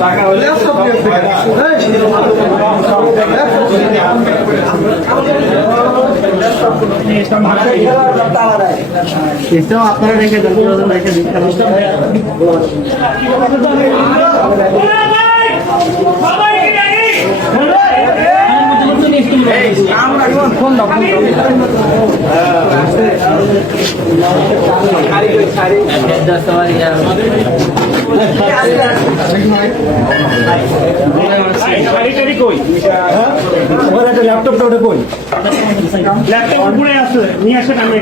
টাকা হলে এটাও আপনারা রেখে দেন রেখে দিন। ল্যাপটপটা ওটা কই? ল্যাপটপ উপরে আছে নিয়ে আসেন আমি